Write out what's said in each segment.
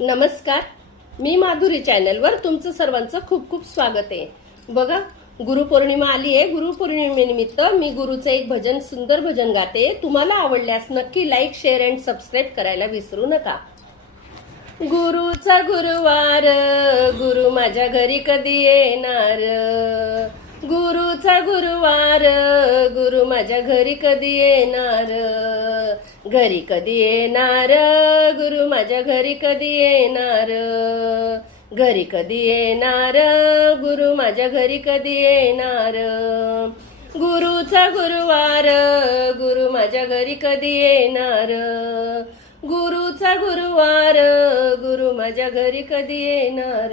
नमस्कार. मी माधुरी चॅनलवर तुमचं सर्वांचं खूप खूप स्वागत आहे. बघा गुरुपौर्णिमा आली आहे. गुरुपौर्णिमेनिमित्त मी गुरुचं एक भजन सुंदर भजन गाते. तुम्हाला आवडल्यास नक्की लाईक शेअर अँड सबस्क्राईब करायला विसरू नका. गुरुचा गुरुवार गुरु माझ्या घरी कधी येणार? गुरुचा गुरुवार गुरु माझ्या घरी कधी येणार? घरी कधी येणार? गुरु माझ्या घरी कधी येणार? घरी कधी येणार? गुरु माझ्या घरी कधी येणार? गुरुचा गुरुवार गुरु माझ्या घरी कधी येणार? गुरुचा गुरुवार गुरु माझ्या घरी कधी येणार?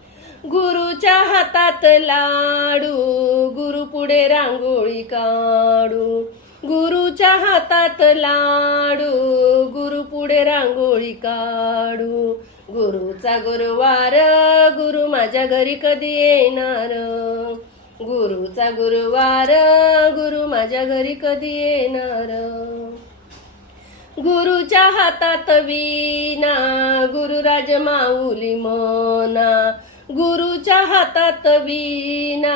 गुरुच्या हातात लाडू गुरु पुढे रांगोळी काढू. गुरुच्या हातात लाडू गुरु पुढे रांगोळी काढू. गुरुचा गुरुवार गुरु माझ्या घरी कधी येणार? गुरुचा गुरुवार गुरु माझ्या घरी कधी येणार? गुरुच्या हातात वीणा गुरुराज माऊली मोना. गुरुच्या हातात वीणा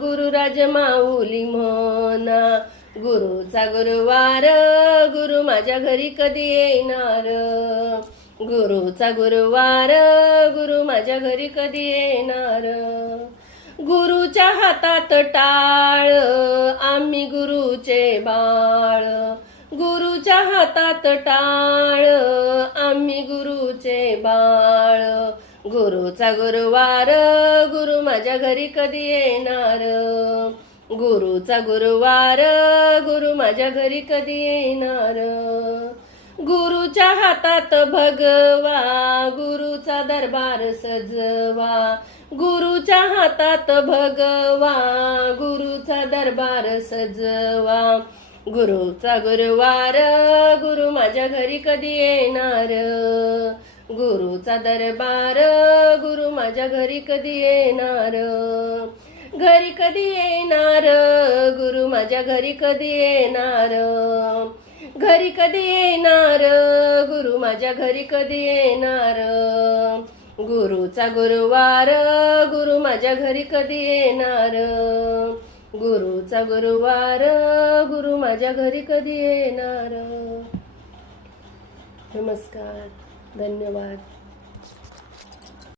गुरुराज माऊली मोना. गुरुचा गुरुवार गुरु माझ्या घरी कधी येणार? गुरुचा गुरुवार गुरु माझ्या घरी कधी येणार? गुरुच्या हातात टाळ आम्ही गुरुचे बाळ. गुरुच्या हातात टाळ आम्ही गुरुचे बाळ. गुरुचा गुरुवार गुरु माझ्या घरी कधी येणार? गुरुचा गुरुवार गुरु माझ्या घरी कधी येणार? गुरुच्या हातात भगवा गुरुचा दरबार सजवा. गुरुच्या हातात भगवा गुरुचा दरबार सजवा. गुरुचा गुरुवार गुरु माझ्या घरी कधी येणार? गुरुचा दरबार गुरु माझ्या घरी कधी येणार? घरी कधी येणार? गुरु माझ्या घरी कधी येणार? घरी कधी येणार? गुरु माझ्या घरी कधी येणार? गुरुचा गुरुवार गुरु माझ्या घरी कधी येणार? गुरुचा गुरुवार गुरु माझ्या घरी कधी येणार? नमस्कार. धन्यवाद.